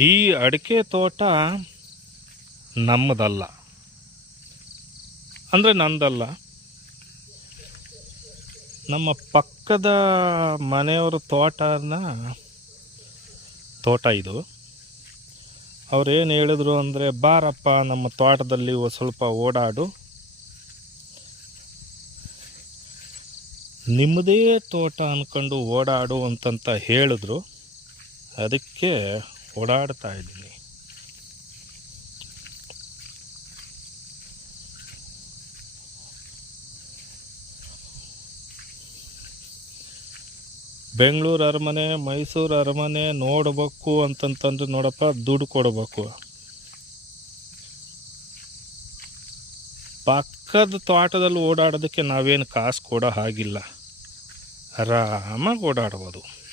ಈ ಅಡಿಕೆ ತೋಟ ನಮ್ಮದಲ್ಲ. ಅಂದರೆ ನಂದಲ್ಲ. ನಮ್ಮ ಪಕ್ಕದ ಮನೆಯವರ ತೋಟನ ತೋಟ ಇದು. ಅವ್ರು ಏನು ಹೇಳಿದ್ರು ಅಂದರೆ, ಬಾರಪ್ಪ, ನಮ್ಮ ತೋಟದಲ್ಲಿ ಸ್ವಲ್ಪ ಓಡಾಡು. ನಿಮ್ಮದೇ ತೋಟ ಅಂದ್ಕೊಂಡು ಓಡಾಡು ಅಂತಂತ ಹೇಳಿದ್ರು. ಅದಕ್ಕೆ ಓಡಾಡ್ತಾ ಇದ್ದೀನಿ. ಬೆಂಗಳೂರು ಅರಮನೆ, ಮೈಸೂರು ಅರಮನೆ ನೋಡಬೇಕು ಅಂತಂತಂದ್ರೆ ನೋಡಪ್ಪ, ದುಡ್ಡು ಕೊಡಬೇಕು. ಪಕ್ಕದ ತೋಟದಲ್ಲಿ ಓಡಾಡೋದಕ್ಕೆ ನಾವೇನು ಕಾಸು ಕೊಡೋ ಹಾಗಿಲ್ಲ. ಆರಾಮಾಗಿ ಓಡಾಡ್ಬೋದು.